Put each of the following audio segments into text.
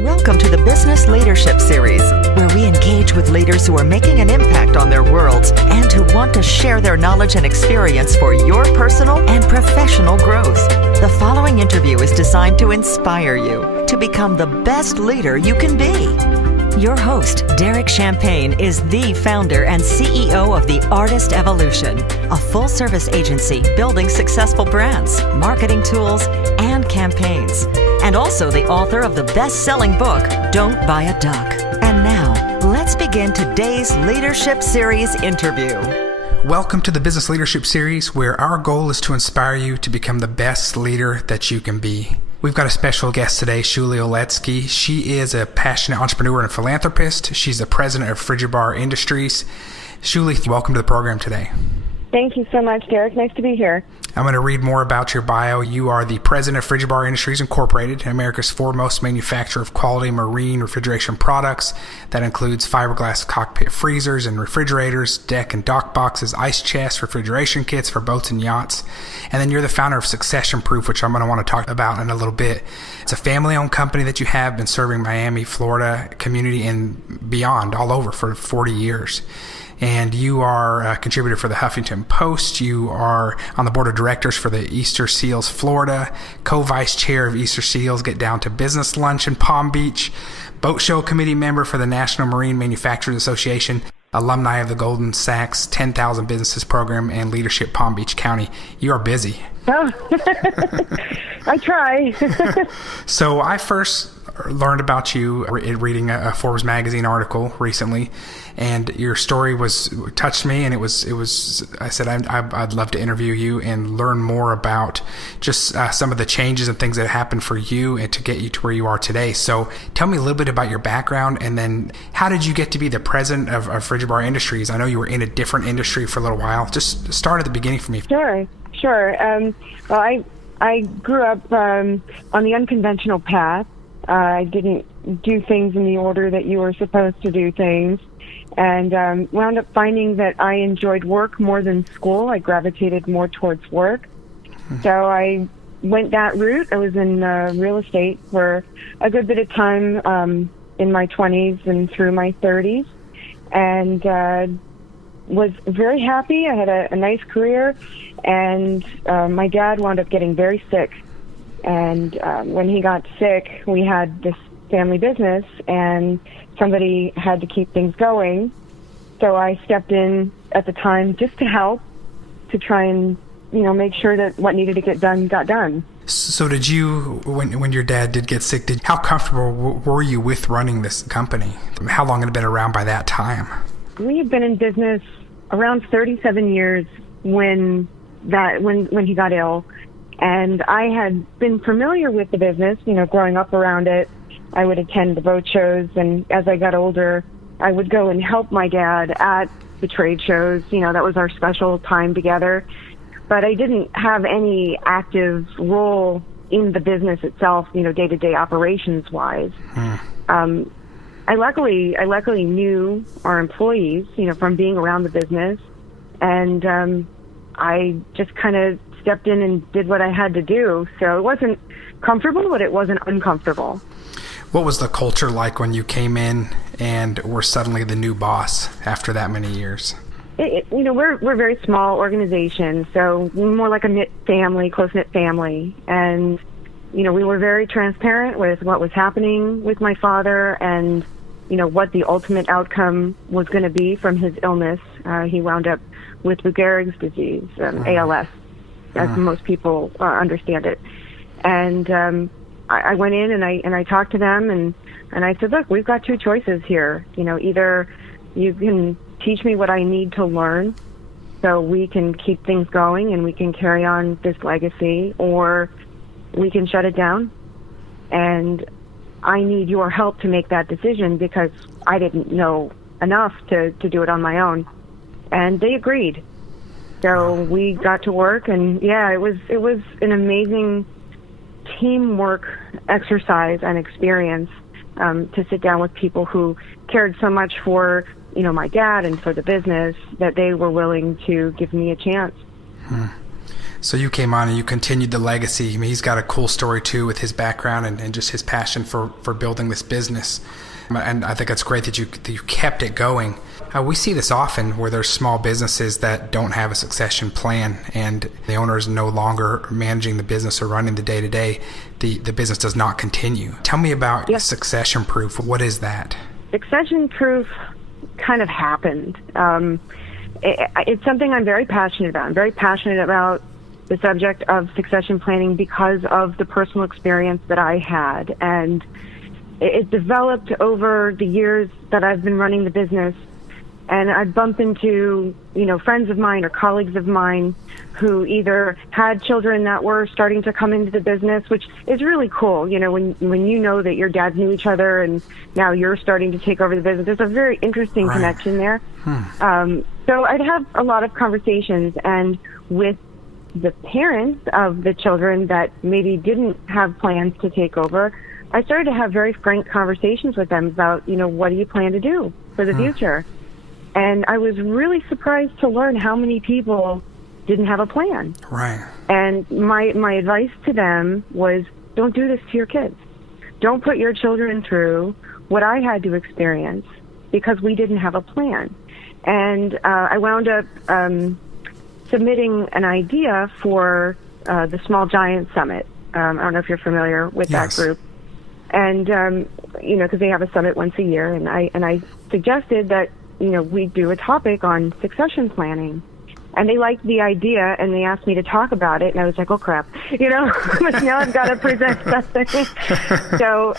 Welcome to the Business Leadership Series, where we engage with leaders who are making an impact on their worlds and who want to share their knowledge and experience for your personal and professional growth. The following interview is designed to inspire you to become the best leader you can be. Your host, Derek Champagne, is the founder and CEO of The Artist Evolution, a full-service agency building successful brands, marketing tools, and campaigns, and also the author of the best-selling book, Don't Buy a Duck. And now, let's begin today's Leadership Series interview. Welcome to the Business Leadership Series, where our goal is to inspire you to become the best leader that you can be. We've got a special guest today, Schuly Oletsky. She is a passionate entrepreneur and philanthropist. She's the president of Frigibar Industries. Schuly, welcome to the program today. Thank you so much, Derek. Nice to be here. I'm going to read more about your bio. You are the president of Frigibar Industries Incorporated, America's foremost manufacturer of quality marine refrigeration products. That includes fiberglass cockpit freezers and refrigerators, deck and dock boxes, ice chests, refrigeration kits for boats and yachts. And then you're the founder of Succession Proof, which I'm going to want to talk about in a little bit. It's a family-owned company that you have been serving Miami, Florida community and beyond, all over for 40 years. And you are a contributor for the Huffington Post. You are on the board of directors for the Easter Seals Florida, co-vice chair of Easter Seals Get Down to Business Lunch in Palm Beach, boat show committee member for the National Marine Manufacturers Association, alumni of the Goldman Sachs 10,000 Businesses Program, and leadership Palm Beach County. You are busy. Oh, I try. So I first learned about you reading a Forbes magazine article recently, and your story touched me, and it was I said I'd love to interview you and learn more about just some of the changes and things that happened for you and to get you to where you are today. So tell me a little bit about your background, and then how did you get to be the president of Frigibar Industries? I know you were in a different industry for a little while. Just start at the beginning for me. Sure. Well, I grew up on the unconventional path. I didn't do things in the order that you were supposed to do things, and wound up finding that I enjoyed work more than school. I gravitated more towards work. So I went that route. I was in real estate for a good bit of time in my 20s and through my 30s, and was very happy. I had a nice career, and my dad wound up getting very sick. And when he got sick, we had this family business, and somebody had to keep things going. So I stepped in at the time just to help, to try and, make sure that what needed to get done got done. So did you, when your dad did get sick, how comfortable were you with running this company? How long had it been around by that time? We had been in business around 37 years when he got ill. And I had been familiar with the business, growing up around it. I would attend the boat shows, and as I got older, I would go and help my dad at the trade shows. That was our special time together. But I didn't have any active role in the business itself, day-to-day operations-wise. I luckily knew our employees, from being around the business, and I just kind of stepped in and did what I had to do. So it wasn't comfortable, but it wasn't uncomfortable. What was the culture like when you came in and were suddenly the new boss after that many years? We're a very small organization, so more like a close-knit family. And, we were very transparent with what was happening with my father and, what the ultimate outcome was going to be from his illness. He wound up with Lou Gehrig's disease, ALS. As most people understand it. And I went in and I talked to them and I said, look, we've got two choices here. Either you can teach me what I need to learn so we can keep things going and we can carry on this legacy, or we can shut it down. And I need your help to make that decision because I didn't know enough to do it on my own. And they agreed. So we got to work, and it was an amazing teamwork exercise and experience to sit down with people who cared so much for my dad and for the business that they were willing to give me a chance. So you came on and you continued the legacy. I mean, he's got a cool story too with his background and just his passion for building this business. And I think that's great that you kept it going. We see this often where there's small businesses that don't have a succession plan and the owner is no longer managing the business or running the day-to-day. The business does not continue. Tell me about succession proof. What is that? Succession proof kind of happened. It's something I'm very passionate about. I'm very passionate about the subject of succession planning because of the personal experience that I had. And it developed over the years that I've been running the business. And I'd bump into, friends of mine or colleagues of mine who either had children that were starting to come into the business, which is really cool. When you know that your dads knew each other and now you're starting to take over the business, there's a very interesting connection there. So I'd have a lot of conversations, and with the parents of the children that maybe didn't have plans to take over, I started to have very frank conversations with them about, what do you plan to do for the future? And I was really surprised to learn how many people didn't have a plan. Right. And my advice to them was, don't do this to your kids. Don't put your children through what I had to experience because we didn't have a plan. And I wound up submitting an idea for the Small Giant Summit. I don't know if you're familiar with that group. And, because they have a summit once a year. And I suggested that, we do a topic on succession planning. And they liked the idea, and they asked me to talk about it, and I was like, oh, crap, but now I've got to present something. So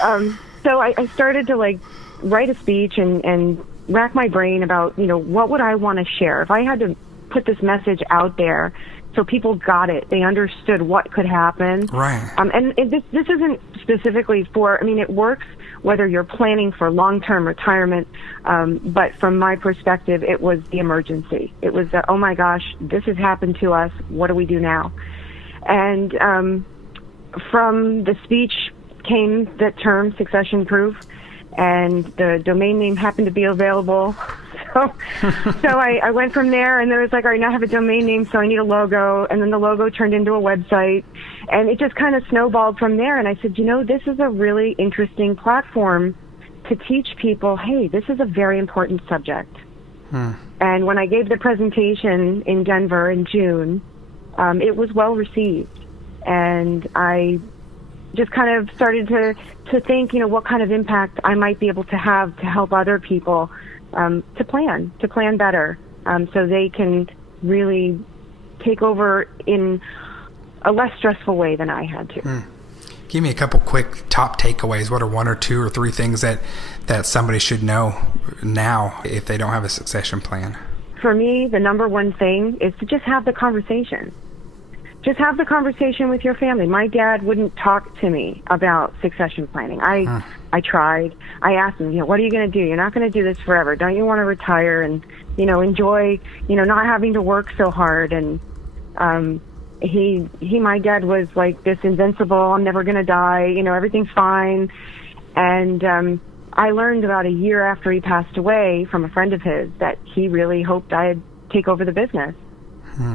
I started to, write a speech and rack my brain about, what would I want to share? If I had to put this message out there so people got it, they understood what could happen. Right. And this isn't specifically for, it works whether you're planning for long-term retirement, but from my perspective, it was the emergency. It was the, oh my gosh, this has happened to us, what do we do now? And from the speech came the term succession proof, and the domain name happened to be available. So I went from there, and there was all right, now I have a domain name, so I need a logo, and then the logo turned into a website, and it just kind of snowballed from there. And I said, this is a really interesting platform to teach people, hey, this is a very important subject. And when I gave the presentation in Denver in June, it was well received, and I just kind of started to think, what kind of impact I might be able to have to help other people to plan better, so they can really take over in a less stressful way than I had to. Give me a couple quick top takeaways. What are one or two or three things that somebody should know now if they don't have a succession plan? For me, the number one thing is to just have the conversation. Just have the conversation with your family. My dad wouldn't talk to me about succession planning. I tried. I asked him, what are you going to do? You're not going to do this forever. Don't you want to retire and, enjoy, not having to work so hard? And my dad was like this invincible, I'm never going to die, everything's fine. And I learned about a year after he passed away from a friend of his that he really hoped I'd take over the business.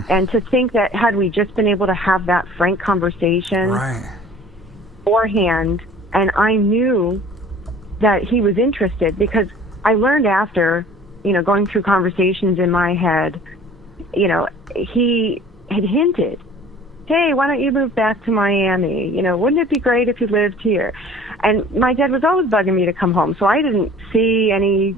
And to think that had we just been able to have that frank conversation beforehand, and I knew that he was interested, because I learned after, going through conversations in my head, he had hinted, hey, why don't you move back to Miami? Wouldn't it be great if you lived here? And my dad was always bugging me to come home, so I didn't see any,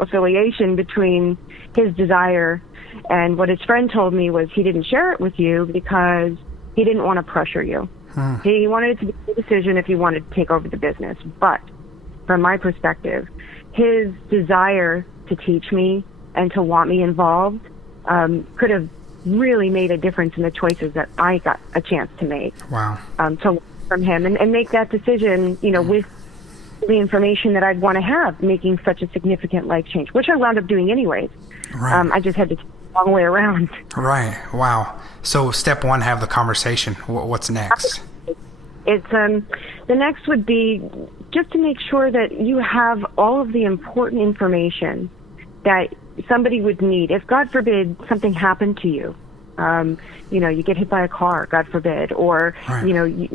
affiliation between his desire and what his friend told me was he didn't share it with you because he didn't want to pressure you. He wanted it to be a decision if you wanted to take over the business. But from my perspective, his desire to teach me and to want me involved could have really made a difference in the choices that I got a chance to make. Wow. To learn from him and make that decision, with the information that I'd want to have, making such a significant life change, which I wound up doing anyways. Right. I just had to take a long way around. Right. Wow. So step one, have the conversation. What's next? It's the next would be just to make sure that you have all of the important information that somebody would need. If, God forbid, something happened to you, You get hit by a car, God forbid, or, right.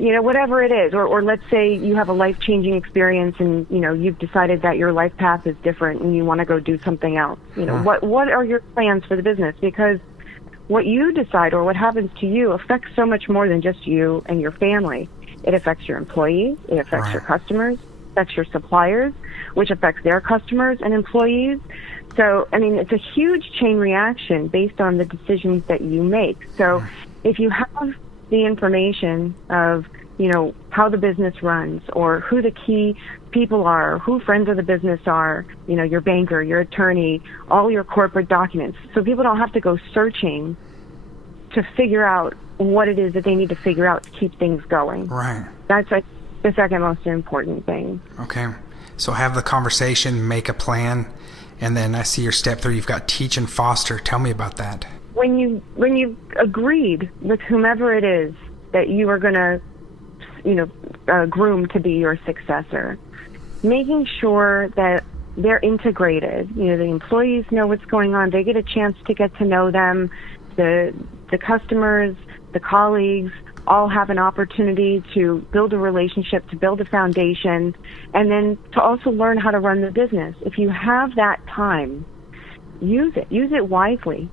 Whatever it is, or let's say you have a life-changing experience and, you've decided that your life path is different and you want to go do something else. What are your plans for the business? Because what you decide or what happens to you affects so much more than just you and your family. It affects your employees, it affects right. your customers, affects your suppliers, which affects their customers and employees. So, it's a huge chain reaction based on the decisions that you make. So if you have the information of, how the business runs or who the key people are, who friends of the business are, your banker, your attorney, all your corporate documents, so people don't have to go searching to figure out what it is that they need to figure out to keep things going. Right. That's the second most important thing. Okay. So have the conversation, make a plan, and then I see your step 3, you've got teach and foster. Tell me about that. When you agreed with whomever it is that you are going to, groom to be your successor, making sure that they're integrated. The employees know what's going on. They get a chance to get to know them. The customers, the colleagues, all have an opportunity to build a relationship, to build a foundation, and then to also learn how to run the business. If you have that time, use it wisely,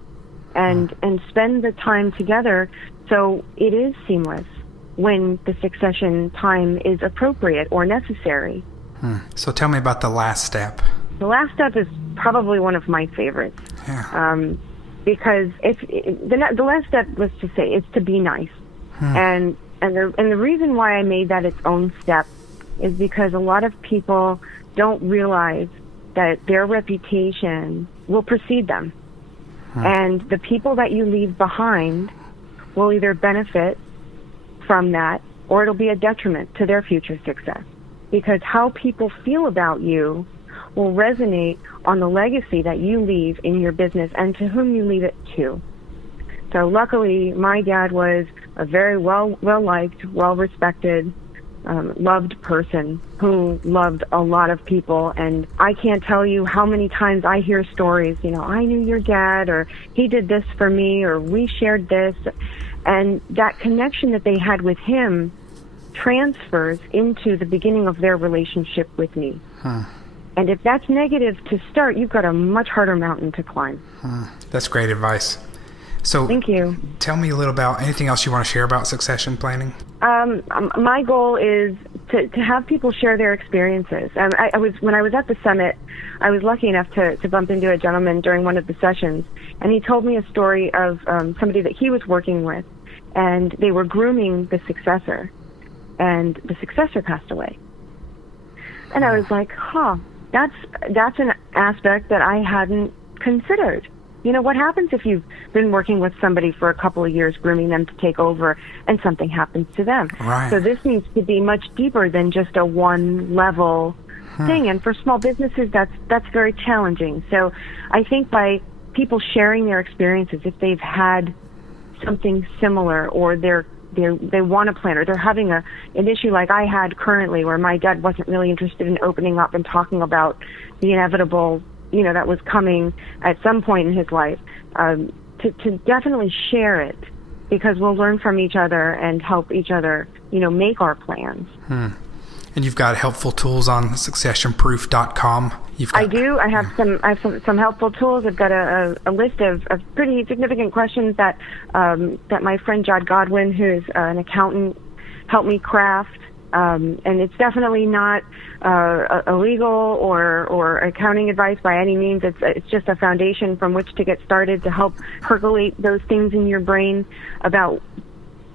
and spend the time together so it is seamless when the succession time is appropriate or necessary. So tell me about the last step. The last step is probably one of my favorites. Yeah. Because the last step was to say it's to be nice. And the reason why I made that its own step is because a lot of people don't realize that their reputation will precede them. And the people that you leave behind will either benefit from that or it'll be a detriment to their future success. Because how people feel about you will resonate on the legacy that you leave in your business and to whom you leave it to. So luckily, my dad was a very well-liked, well-respected, loved person who loved a lot of people. And I can't tell you how many times I hear stories, I knew your dad, or he did this for me, or we shared this. And that connection that they had with him transfers into the beginning of their relationship with me. And if that's negative to start, you've got a much harder mountain to climb. That's great advice. So thank you. Tell me a little about anything else you want to share about succession planning. My goal is to have people share their experiences. When I was at the summit, I was lucky enough to bump into a gentleman during one of the sessions, and he told me a story of somebody that he was working with, and they were grooming the successor, and the successor passed away. And I was like, that's an aspect that I hadn't considered. What happens if you've been working with somebody for a couple of years, grooming them to take over, and something happens to them? Right. So this needs to be much deeper than just a one-level thing. And for small businesses, that's very challenging. So I think by people sharing their experiences, if they've had something similar, or they want to plan, or they're having an issue like I had currently, where my dad wasn't really interested in opening up and talking about the inevitable, that was coming at some point in his life, to definitely share it, because we'll learn from each other and help each other, make our plans. And you've got helpful tools on successionproof.com. I do. I have some helpful tools. I've got a list of pretty significant questions that my friend Jod Godwin, who's an accountant, helped me craft. And it's definitely not a legal or accounting advice by any means. It's just a foundation from which to get started to help percolate those things in your brain about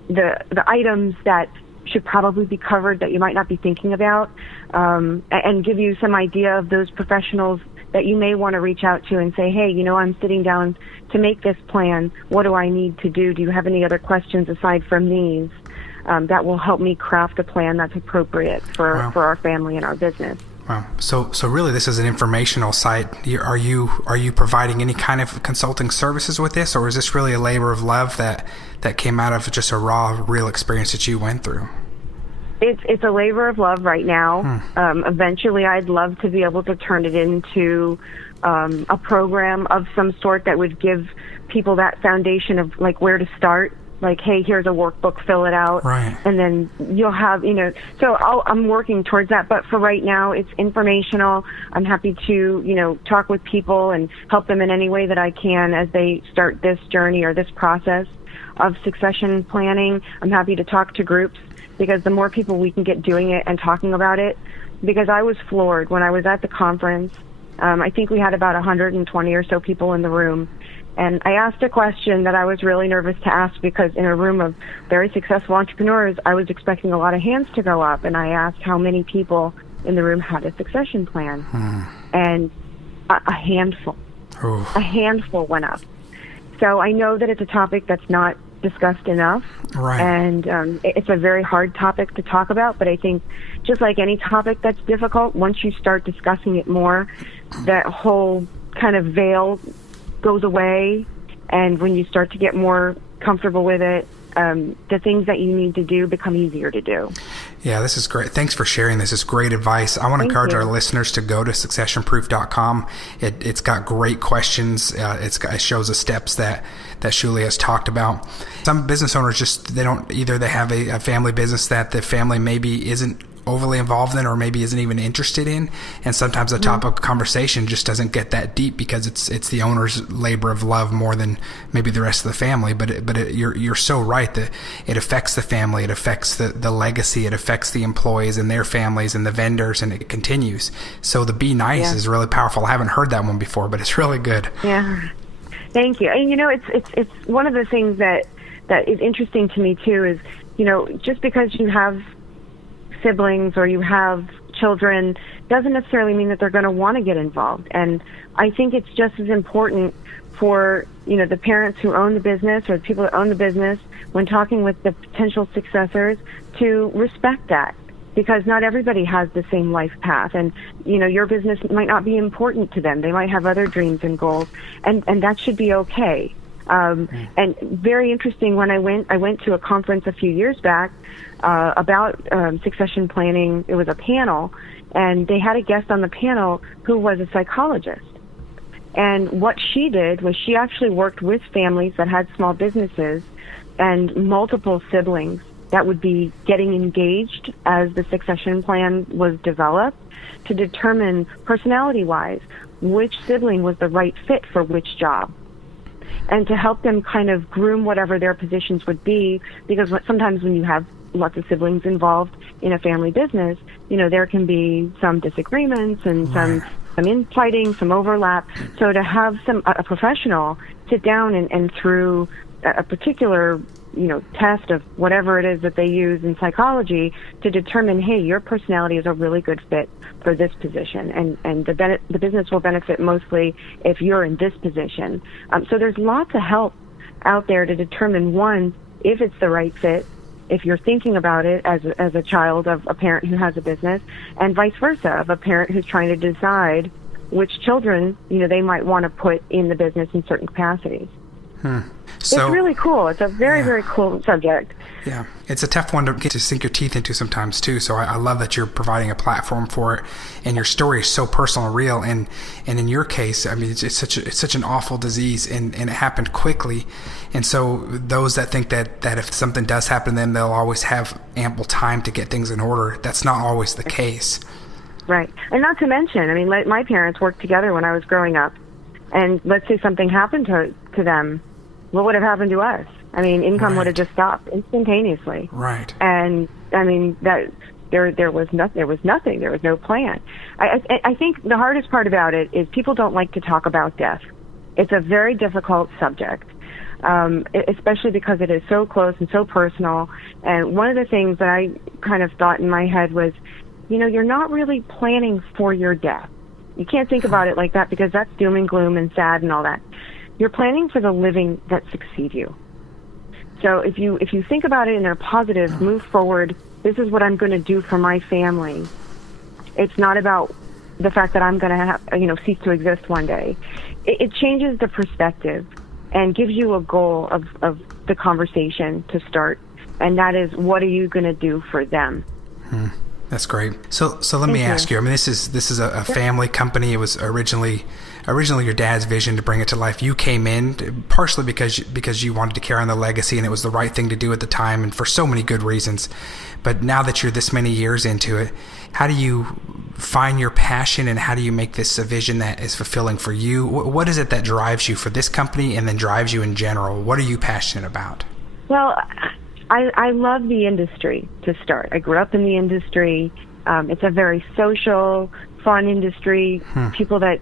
the items that should probably be covered that you might not be thinking about, and give you some idea of those professionals that you may want to reach out to and say, hey, I'm sitting down to make this plan. What do I need to do? Do you have any other questions aside from these? That will help me craft a plan that's appropriate for our family and our business. Wow. So really this is an informational site. Are you providing any kind of consulting services with this, or is this really a labor of love that came out of just a raw, real experience that you went through? It's a labor of love right now. Eventually, I'd love to be able to turn it into a program of some sort that would give people that foundation of like where to start. Like, hey, here's a workbook, fill it out, right. And then you'll have, so I'm working towards that. But for right now, it's informational. I'm happy to, talk with people and help them in any way that I can as they start this journey or this process of succession planning. I'm happy to talk to groups, because the more people we can get doing it and talking about it, because I was floored when I was at the conference. I think we had about 120 or so people in the room. And I asked a question that I was really nervous to ask, because in a room of very successful entrepreneurs, I was expecting a lot of hands to go up. And I asked how many people in the room had a succession plan. And a handful. A handful went up. So I know that it's a topic that's not discussed enough. Right. And it's a very hard topic to talk about. But I think just like any topic that's difficult, once you start discussing it more, that whole kind of veil goes away, and when you start to get more comfortable with it, the things that you need to do become easier to do. Yeah, this is great. Thanks for sharing this. It's great advice. I want to encourage our listeners to go to successionproof.com. It's got great questions. It shows the steps that Schuly has talked about. Some business owners they have a family business that the family maybe isn't overly involved in, or maybe isn't even interested in, and sometimes the topic of conversation just doesn't get that deep because it's the owner's labor of love more than maybe the rest of the family. But you're so right that it affects the family, it affects the legacy, it affects the employees and their families and the vendors, and it continues. So the be nice is really powerful. I haven't heard that one before, but it's really good. Yeah, thank you. And it's one of the things that is interesting to me too is just because you have siblings or you have children doesn't necessarily mean that they're going to want to get involved. And I think it's just as important for the parents who own the business or the people that own the business, when talking with the potential successors, to respect that, because not everybody has the same life path, and your business might not be important to them. They might have other dreams and goals, and that should be okay. And very interesting, when I went to a conference a few years back about succession planning. It was a panel, and they had a guest on the panel who was a psychologist. And what she did was she actually worked with families that had small businesses and multiple siblings that would be getting engaged as the succession plan was developed, to determine personality-wise which sibling was the right fit for which job, and to help them kind of groom whatever their positions would be, because sometimes when you have lots of siblings involved in a family business, there can be some disagreements and some infighting, some overlap. So to have a professional sit down and through a particular test of whatever it is that they use in psychology to determine, hey, your personality is a really good fit for this position, and the business will benefit mostly if you're in this position. So there's lots of help out there to determine, one, if it's the right fit, if you're thinking about it as a child of a parent who has a business, and vice versa, of a parent who's trying to decide which children they might want to put in the business in certain capacities. So, it's really cool. It's a very, very cool subject. Yeah, it's a tough one to get to sink your teeth into sometimes too. So I love that you're providing a platform for it, and your story is so personal and real. And in your case, I mean, it's such an awful disease, and it happened quickly. And so those that think that if something does happen to them, they'll always have ample time to get things in order, that's not always the case. Right, and not to mention, I mean, my parents worked together when I was growing up, and let's say something happened to them. What would have happened to us? I mean, income would have just stopped instantaneously. Right. And I mean that there was nothing. There was no plan. I think the hardest part about it is people don't like to talk about death. It's a very difficult subject, especially because it is so close and so personal. And one of the things that I kind of thought in my head was, you're not really planning for your death. You can't think about it like that, because that's doom and gloom and sad and all that. You're planning for the living that succeed you. So if you think about it in a positive, move forward, this is what I'm going to do for my family. It's not about the fact that I'm going to have, cease to exist one day. It changes the perspective and gives you a goal of the conversation to start. And that is, what are you going to do for them? That's great. So let me ask you. I mean, this is a family company. It was originally your dad's vision to bring it to life. You came in partially because you wanted to carry on the legacy, and it was the right thing to do at the time, and for so many good reasons. But now that you're this many years into it, how do you find your passion, and how do you make this a vision that is fulfilling for you? What is it that drives you for this company, and then drives you in general? What are you passionate about? Well, I love the industry to start. I grew up in the industry. It's a very social, fun industry. People that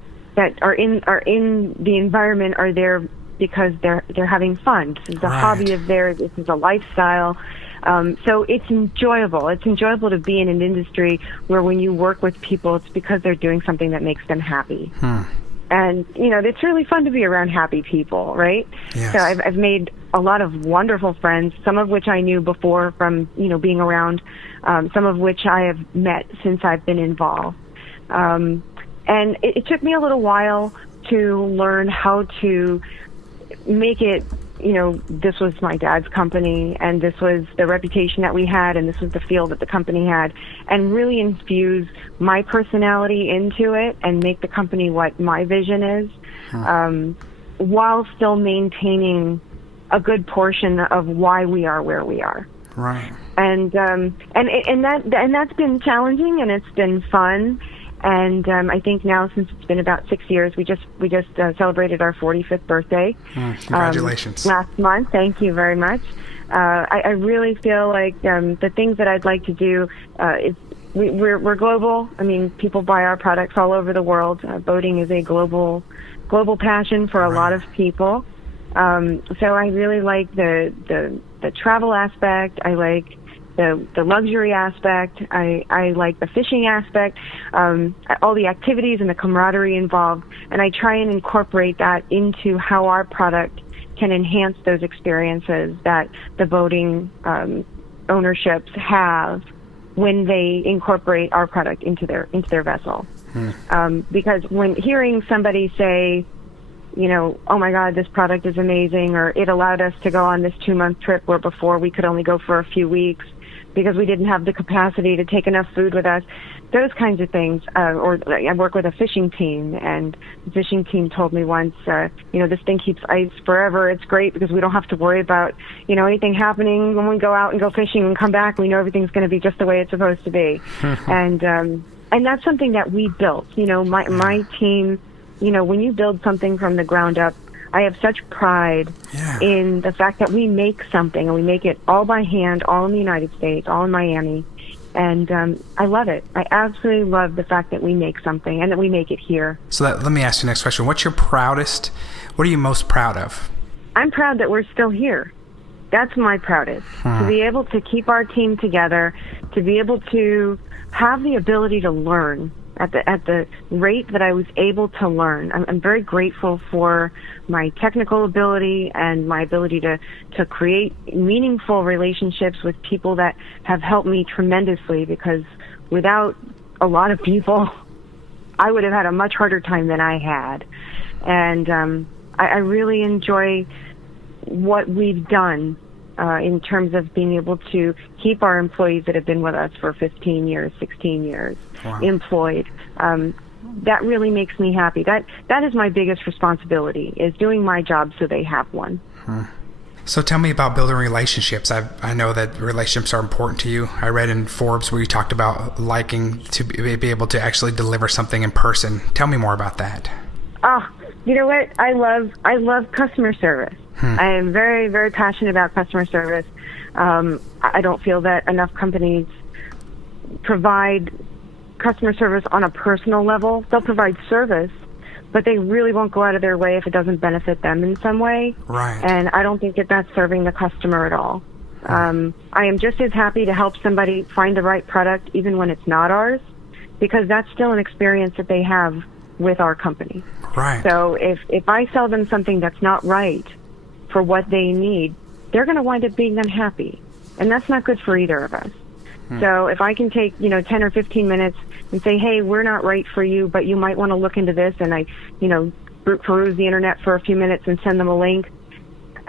are in the environment are there because they're having fun. This is a hobby of theirs. This is a lifestyle. So it's enjoyable. It's enjoyable to be in an industry where when you work with people, it's because they're doing something that makes them happy. And, it's really fun to be around happy people, right? Yes. So I've made a lot of wonderful friends, some of which I knew before from, being around, some of which I have met since I've been involved. And it took me a little while to learn how to make it, this was my dad's company, and this was the reputation that we had, and this was the feel that the company had, and really infuse my personality into it and make the company what my vision is, while still maintaining a good portion of why we are where we are. Right. And that's been challenging, and it's been fun. And I think now, since it's been about 6 years, we just celebrated our 45th birthday. Congratulations! Last month. Thank you very much. I really feel like the things that I'd like to do. We're global. I mean, people buy our products all over the world. Boating is a global passion for a lot of people. So I really like the travel aspect. I like the luxury aspect. I like the fishing aspect, all the activities and the camaraderie involved, and I try and incorporate that into how our product can enhance those experiences that the boating ownerships have when they incorporate our product into their vessel. Because when hearing somebody say, oh my God, this product is amazing, or it allowed us to go on this 2-month trip where before we could only go for a few weeks because we didn't have the capacity to take enough food with us, those kinds of things. Or I work with a fishing team, and the fishing team told me once, this thing keeps ice forever. It's great because we don't have to worry about, anything happening when we go out and go fishing and come back. We know everything's going to be just the way it's supposed to be. And that's something that we built. My team, when you build something from the ground up, I have such pride in the fact that we make something, and we make it all by hand, all in the United States, all in Miami. And I love it. I absolutely love the fact that we make something and that we make it here. So let me ask you the next question. What are you most proud of? I'm proud that we're still here. That's my proudest. To be able to keep our team together, to be able to have the ability to learn at the rate that I was able to learn. I'm very grateful for my technical ability and my ability to create meaningful relationships with people that have helped me tremendously, because without a lot of people, I would have had a much harder time than I had. And I really enjoy what we've done in terms of being able to keep our employees that have been with us for 15 years, 16 years, employed. That really makes me happy. That is my biggest responsibility, is doing my job so they have one. So tell me about building relationships. I know that relationships are important to you. I read in Forbes where you talked about liking to be able to actually deliver something in person. Tell me more about that. You know what? I love customer service. I am very, very passionate about customer service. I don't feel that enough companies provide customer service on a personal level. They'll provide service, but they really won't go out of their way if it doesn't benefit them in some way. Right. And I don't think that that's serving the customer at all. I am just as happy to help somebody find the right product even when it's not ours, because that's still an experience that they have with our company. Right. So if I sell them something that's not right for what they need, they're going to wind up being unhappy. And that's not good for either of us. So if I can take, 10 or 15 minutes and say, hey, we're not right for you, but you might want to look into this, and I, peruse the internet for a few minutes and send them a link,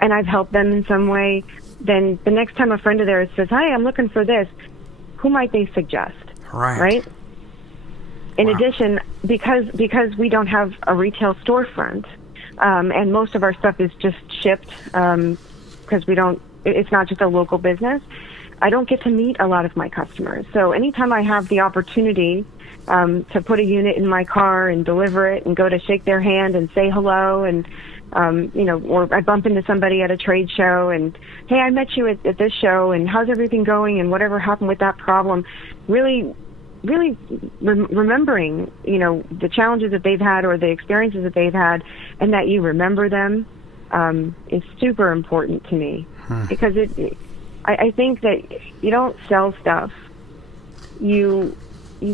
and I've helped them in some way, then the next time a friend of theirs says, hi, I'm looking for this, who might they suggest? Right. In addition, because we don't have a retail storefront, and most of our stuff is just shipped, because it's not just a local business, I don't get to meet a lot of my customers. So anytime I have the opportunity to put a unit in my car and deliver it and go to shake their hand and say hello, and or I bump into somebody at a trade show and, hey, I met you at this show, and how's everything going, and whatever happened with that problem, really remembering, the challenges that they've had or the experiences that they've had, and that you remember them, is super important to me. Because I think that you don't sell stuff. You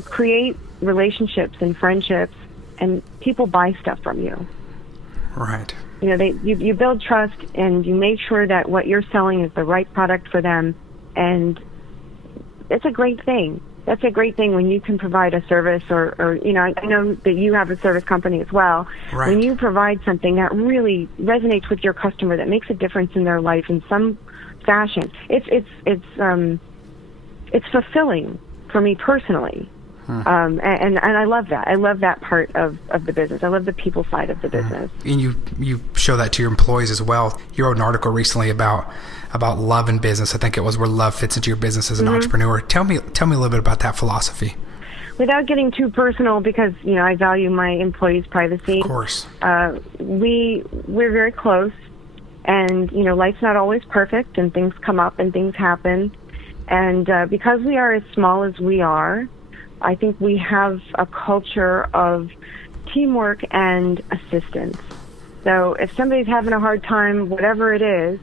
create relationships and friendships, and people buy stuff from you. Right. You build trust, and you make sure that what you're selling is the right product for them, and it's a great thing. That's a great thing when you can provide a service, or I know that you have a service company as well. Right. When you provide something that really resonates with your customer, that makes a difference in their life in some fashion, it's fulfilling for me personally. And I love that. I love that part of the business. I love the people side of the business. And you show that to your employees as well. You wrote an article recently about love in business. I think it was where love fits into your business as an entrepreneur. Tell me a little bit about that philosophy. Without getting too personal, because I value my employees' privacy. Of course. We're very close, and life's not always perfect, and things come up and things happen. And because we are as small as we are, I think we have a culture of teamwork and assistance. So if somebody's having a hard time, whatever it is,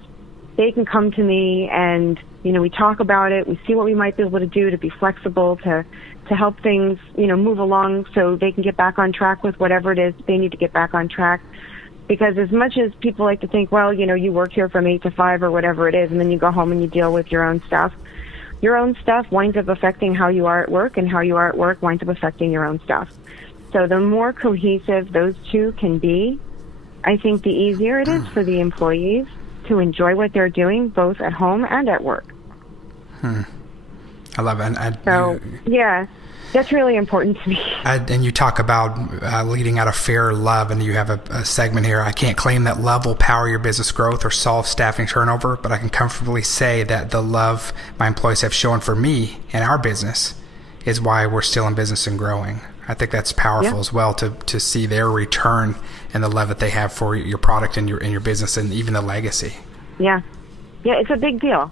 they can come to me, and we talk about it. We see what we might be able to do to be flexible, to help things move along, so they can get back on track with whatever it is they need to get back on track. Because as much as people like to think, well, you work here from 8 to 5 or whatever it is, and then you go home and you deal with your own stuff winds up affecting how you are at work, and how you are at work winds up affecting your own stuff. So the more cohesive those two can be, I think the easier it is for the employees to enjoy what they're doing, both at home and at work. I love it. Yeah, that's really important to me. And you talk about leading out of fear, love, and you have a segment here. I can't claim that love will power your business growth or solve staffing turnover, but I can comfortably say that the love my employees have shown for me and our business is why we're still in business and growing. I think that's powerful as well, to see their return and the love that they have for your product and your business, and even the legacy. Yeah, it's a big deal.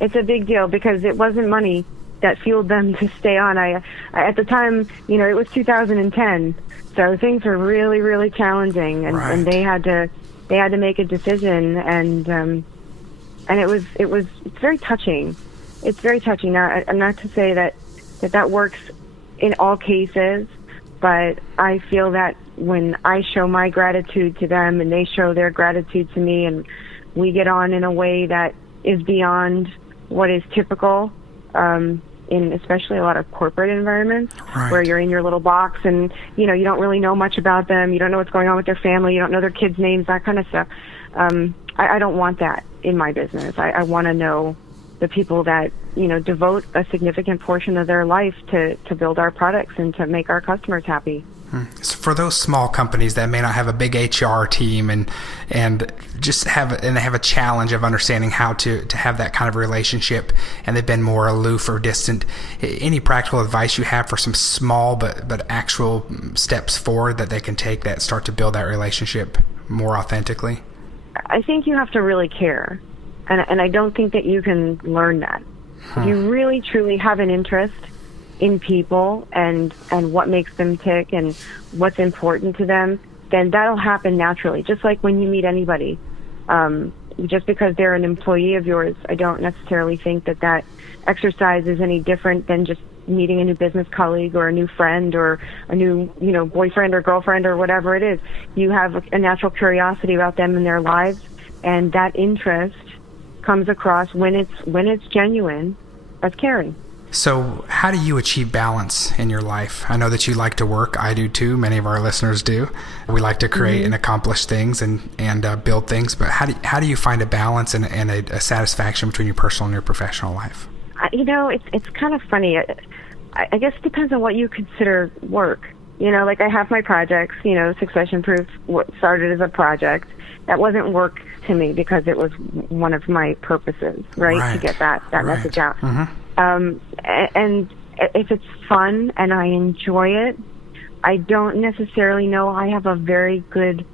It's a big deal because it wasn't money that fueled them to stay on. I at the time, it was 2010, so things were really, really challenging, and they had to make a decision, and it's very touching. It's very touching. Now, I'm not to say that works in all cases, but I feel that when I show my gratitude to them and they show their gratitude to me, and we get on in a way that is beyond what is typical, in especially a lot of corporate environments, where you're in your little box and you don't really know much about them, you don't know what's going on with their family, you don't know their kids' names, that kind of stuff. I don't want that in my business. I want to know the people that devote a significant portion of their life to build our products and to make our customers happy. So for those small companies that may not have a big HR team and just have a challenge of understanding how to have that kind of relationship, and they've been more aloof or distant, any practical advice you have for some small but actual steps forward that they can take that start to build that relationship more authentically? I think you have to really care, and I don't think that you can learn that. If you really truly have an interest in people and what makes them tick and what's important to them, then that'll happen naturally. Just like when you meet anybody, just because they're an employee of yours, I don't necessarily think that exercise is any different than just meeting a new business colleague or a new friend or a new boyfriend or girlfriend or whatever it is. You have a natural curiosity about them and their lives, and that interest comes across when it's genuine as caring. So how do you achieve balance in your life? I know that you like to work. I do too. Many of our listeners do. We like to create and accomplish things and build things. But how do you find a balance and a satisfaction between your personal and your professional life? It's kind of funny. I guess it depends on what you consider work. Like I have my projects. Succession Proof started as a project. That wasn't work to me because it was one of my purposes, right? To get that message out. And if it's fun and I enjoy it, I don't necessarily know I have a very good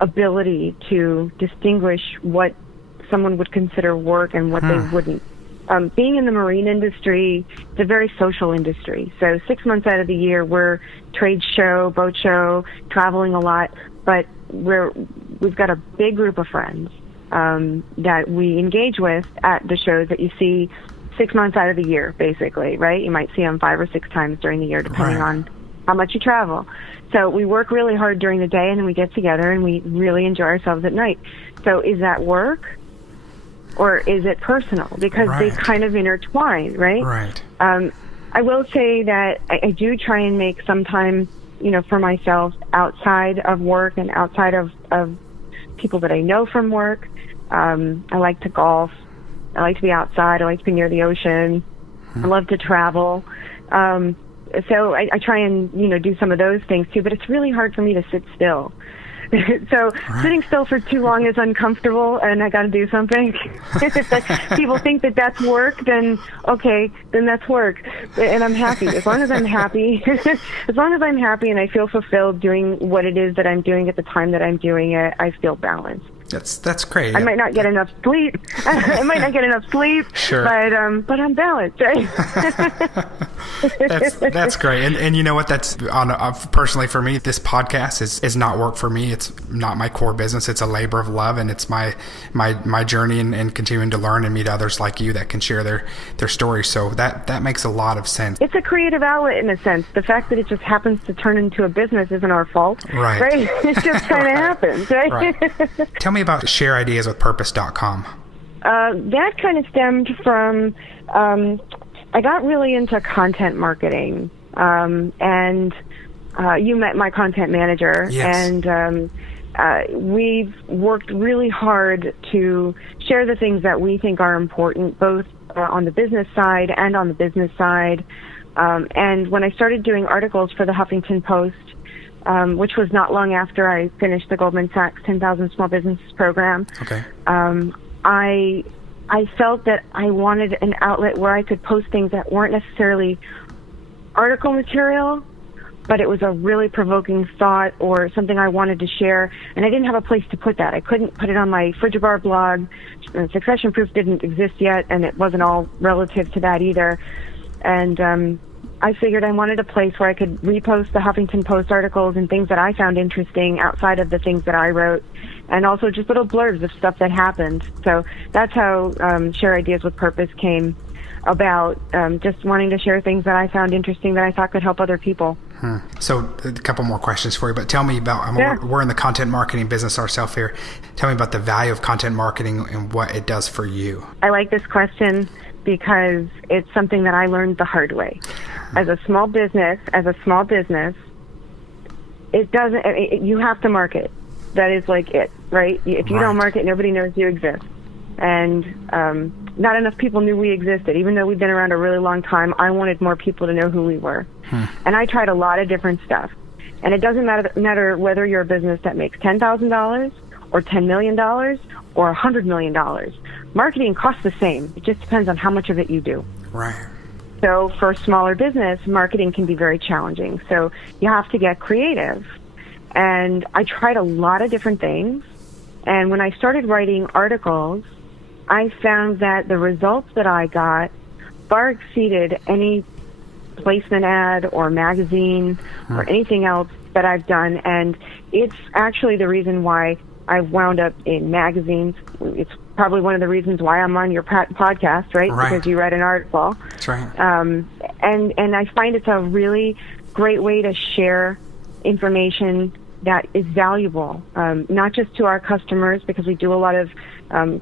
ability to distinguish what someone would consider work and what they wouldn't. Being in the marine industry, it's a very social industry. So 6 months out of the year, we're trade show, boat show, traveling a lot, but we've got a big group of friends that we engage with at the shows that you see 6 months out of the year, basically, right? You might see them 5 or 6 times during the year, depending on how much you travel. So we work really hard during the day, and then we get together and we really enjoy ourselves at night. So is that work? Or is it personal? Because they kind of intertwine, right? Right. I will say that I do try and make some time, for myself outside of work and outside of people that I know from work. I like to golf. I like to be outside. I like to be near the ocean. I love to travel. So I try and, do some of those things too, but it's really hard for me to sit still. So sitting still for too long is uncomfortable, and I got to do something. If people think that that's work, then okay, then that's work, and I'm happy. As long as I'm happy, and I feel fulfilled doing what it is that I'm doing at the time that I'm doing it, I feel balanced. That's great. I might not get enough sleep. Sure. But I'm balanced, right? That's great. And you know what? That's personally for me, this podcast is not work for me. It's not my core business. It's a labor of love, and it's my journey and continuing to learn and meet others like you that can share their stories. So that makes a lot of sense. It's a creative outlet in a sense. The fact that it just happens to turn into a business isn't our fault. Right? It just kind of happens, right? Right. Tell me about shareideaswithpurpose.com. That kind of stemmed from, I got really into content marketing, and you met my content manager, and we've worked really hard to share the things that we think are important, both on the business side and on the business side. And when I started doing articles for the Huffington Post, which was not long after I finished the Goldman Sachs 10,000 Small Businesses program. Okay. I felt that I wanted an outlet where I could post things that weren't necessarily article material, but it was a really provoking thought or something I wanted to share, and I didn't have a place to put that. I couldn't put it on my Frigibar blog. Succession Proof didn't exist yet, and it wasn't all relative to that either. And I figured I wanted a place where I could repost the Huffington Post articles and things that I found interesting outside of the things that I wrote, and also just little blurbs of stuff that happened. So that's how Share Ideas with Purpose came about, just wanting to share things that I found interesting that I thought could help other people. So a couple more questions for you, but tell me about, we're in the content marketing business ourselves here. Tell me about the value of content marketing and what it does for you. I like this question because it's something that I learned the hard way. As a small business, you have to market. That is like it, right? If you don't market, nobody knows you exist. And not enough people knew we existed. Even though we've been around a really long time, I wanted more people to know who we were. And I tried a lot of different stuff. And it doesn't matter whether you're a business that makes $10,000 or $10 million or $100 million. Marketing costs the same. It just depends on how much of it you do. Right. So for a smaller business, marketing can be very challenging. So you have to get creative. And I tried a lot of different things. And when I started writing articles, I found that the results that I got far exceeded any placement ad or magazine or anything else that I've done. And it's actually the reason why I wound up in magazines. It's probably one of the reasons why I'm on your podcast, right? Because you read an article. That's right. And I find it's a really great way to share information that is valuable, not just to our customers, because we do a lot of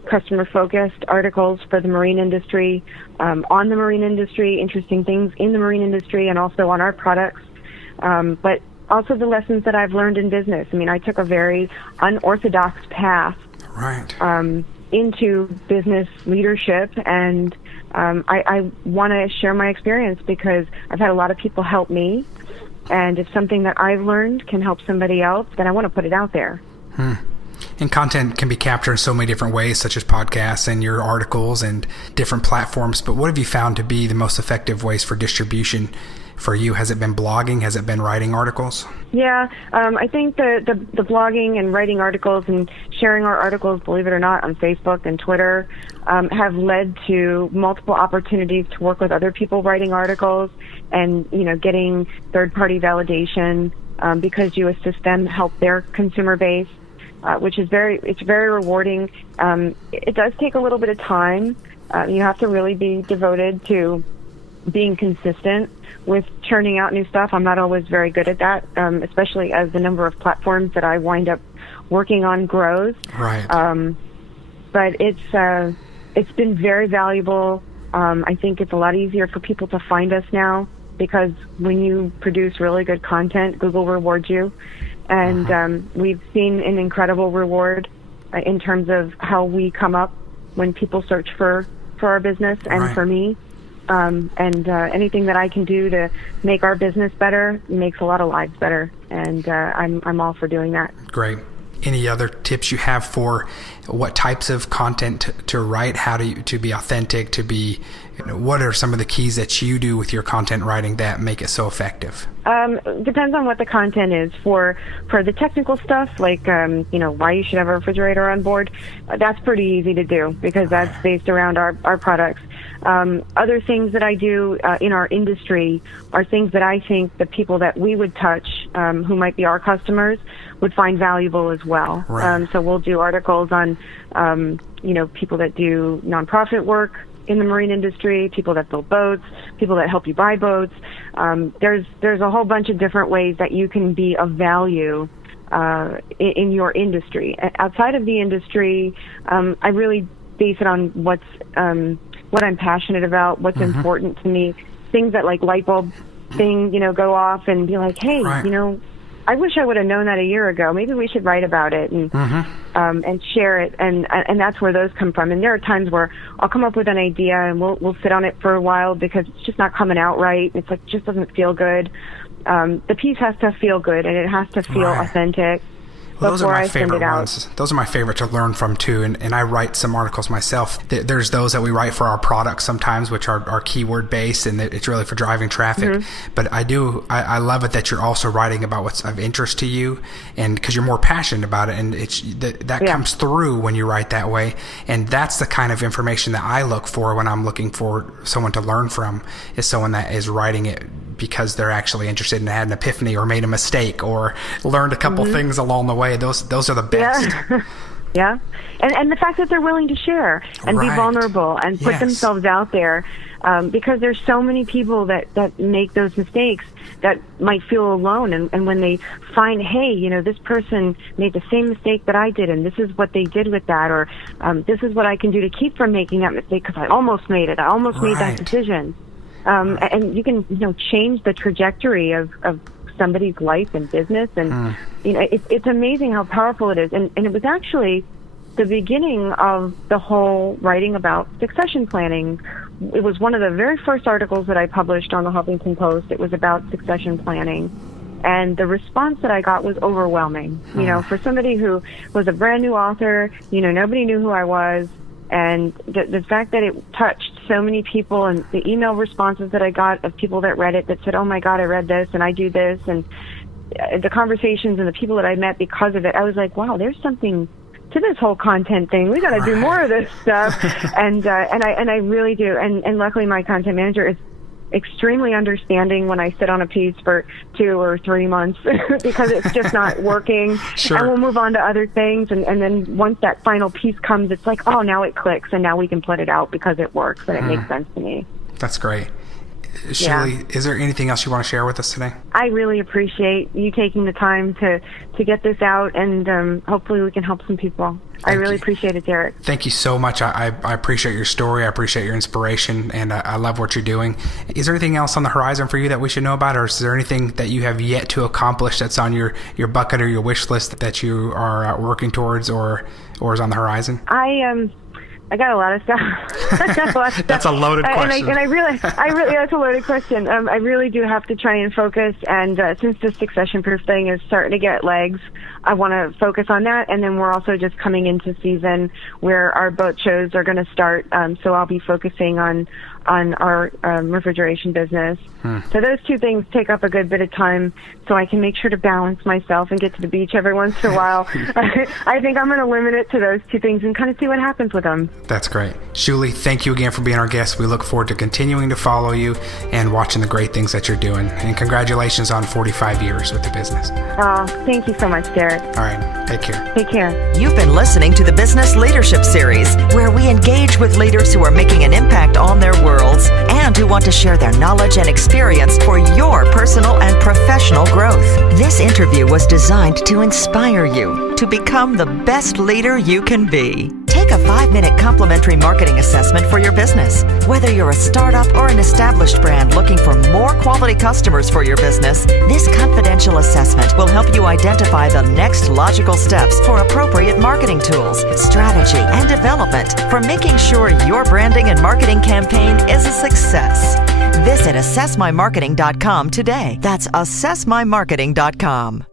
customer-focused articles for the marine industry, on the marine industry, interesting things in the marine industry, and also on our products, but also the lessons that I've learned in business. I mean, I took a very unorthodox path into business leadership, and I want to share my experience because I've had a lot of people help me. And if something that I've learned can help somebody else, then I want to put it out there. And content can be captured in so many different ways, such as podcasts and your articles and different platforms. But what have you found to be the most effective ways for distribution for you? Has it been blogging? Has it been writing articles? Yeah, I think the blogging and writing articles and sharing our articles, believe it or not, on Facebook and Twitter have led to multiple opportunities to work with other people writing articles and, getting third-party validation because you assist them help their consumer base, which is very rewarding. It does take a little bit of time. You have to really be devoted to being consistent with churning out new stuff. I'm not always very good at that, especially as the number of platforms that I wind up working on grows. Right. But it's been very valuable. I think it's a lot easier for people to find us now because when you produce really good content, Google rewards you. And we've seen an incredible reward in terms of how we come up when people search for our business and for me. And anything that I can do to make our business better makes a lot of lives better. And I'm all for doing that. Great. Any other tips you have for what types of content to write, how to be authentic, to be, what are some of the keys that you do with your content writing that make it so effective? Depends on what the content is. For the technical stuff, like, why you should have a refrigerator on board, that's pretty easy to do because that's based around our products. Other things that I do in our industry are things that I think the people that we would touch, who might be our customers, would find valuable as well. Right. So we'll do articles on, people that do nonprofit work in the marine industry, people that build boats, people that help you buy boats. There's a whole bunch of different ways that you can be of value in your industry. Outside of the industry, I really base it on what I'm passionate about, what's important to me. Things that like light bulb thing, go off and be like, hey, I wish I would have known that a year ago. Maybe we should write about it and share it. And that's where those come from. And there are times where I'll come up with an idea and we'll sit on it for a while because it's just not coming out right. It's like, just doesn't feel good. The piece has to feel good and it has to feel authentic. Well, those are my favorite ones. Those are my favorite to learn from too. And I write some articles myself. There's those that we write for our products sometimes, which are keyword based, and it's really for driving traffic. But I love it that you're also writing about what's of interest to you, and because you're more passionate about it, and that comes through when you write that way. And that's the kind of information that I look for when I'm looking for someone to learn from, is someone that is writing it because they're actually interested and had an epiphany or made a mistake or learned a couple things along the way. Those are the best. Yeah. And the fact that they're willing to share and be vulnerable and put themselves out there, because there's so many people that make those mistakes that might feel alone. And when they find, hey, this person made the same mistake that I did, and this is what they did with that, or this is what I can do to keep from making that mistake because I almost made it. I almost made that decision. And you can, change the trajectory of somebody's life and business. And, it's amazing how powerful it is. And it was actually the beginning of the whole writing about succession planning. It was one of the very first articles that I published on the Huffington Post. It was about succession planning. And the response that I got was overwhelming. For somebody who was a brand new author, nobody knew who I was. And the fact that it touched so many people, and the email responses that I got of people that read it that said, oh my God, I read this and I do this, and the conversations and the people that I met because of it, I was like, wow, there's something to this whole content thing. We got to do more of this stuff. and I really do. And luckily my content manager is extremely understanding when I sit on a piece for 2 or 3 months because it's just not working. Sure. And we'll move on to other things. And then once that final piece comes, it's like, oh, now it clicks and now we can put it out because it works and it makes sense to me. That's great. Schuly, is there anything else you want to share with us today? I really appreciate you taking the time to get this out, and hopefully we can help some people. I really appreciate it, Derek. Thank you so much. I appreciate your story. I appreciate your inspiration, and I love what you're doing. Is there anything else on the horizon for you that we should know about, or is there anything that you have yet to accomplish that's on your bucket or your wish list that you are working towards or is on the horizon? I got a lot of stuff. That's a loaded question. And I really, that's a loaded question. I really do have to try and focus. And since the succession proof thing is starting to get legs, I want to focus on that. And then we're also just coming into season where our boat shows are going to start. So I'll be focusing on our refrigeration business. So those two things take up a good bit of time, so I can make sure to balance myself and get to the beach every once in a while. I think I'm going to limit it to those two things and kind of see what happens with them. That's great. Schuly, thank you again for being our guest. We look forward to continuing to follow you and watching the great things that you're doing. And congratulations on 45 years with the business. Oh, thank you so much, Derek. All right. Take care. Take care. You've been listening to the Business Leadership Series, where we engage with leaders who are making an impact on their worlds and who want to share their knowledge and experience for your personal and professional growth. This interview was designed to inspire you to become the best leader you can be. Take a 5-minute complimentary marketing assessment for your business. Whether you're a startup or an established brand looking for more quality customers for your business, this confidential assessment will help you identify the next logical steps for appropriate marketing tools, strategy, and development for making sure your branding and marketing campaign is a success. Visit assessmymarketing.com today. That's assessmymarketing.com.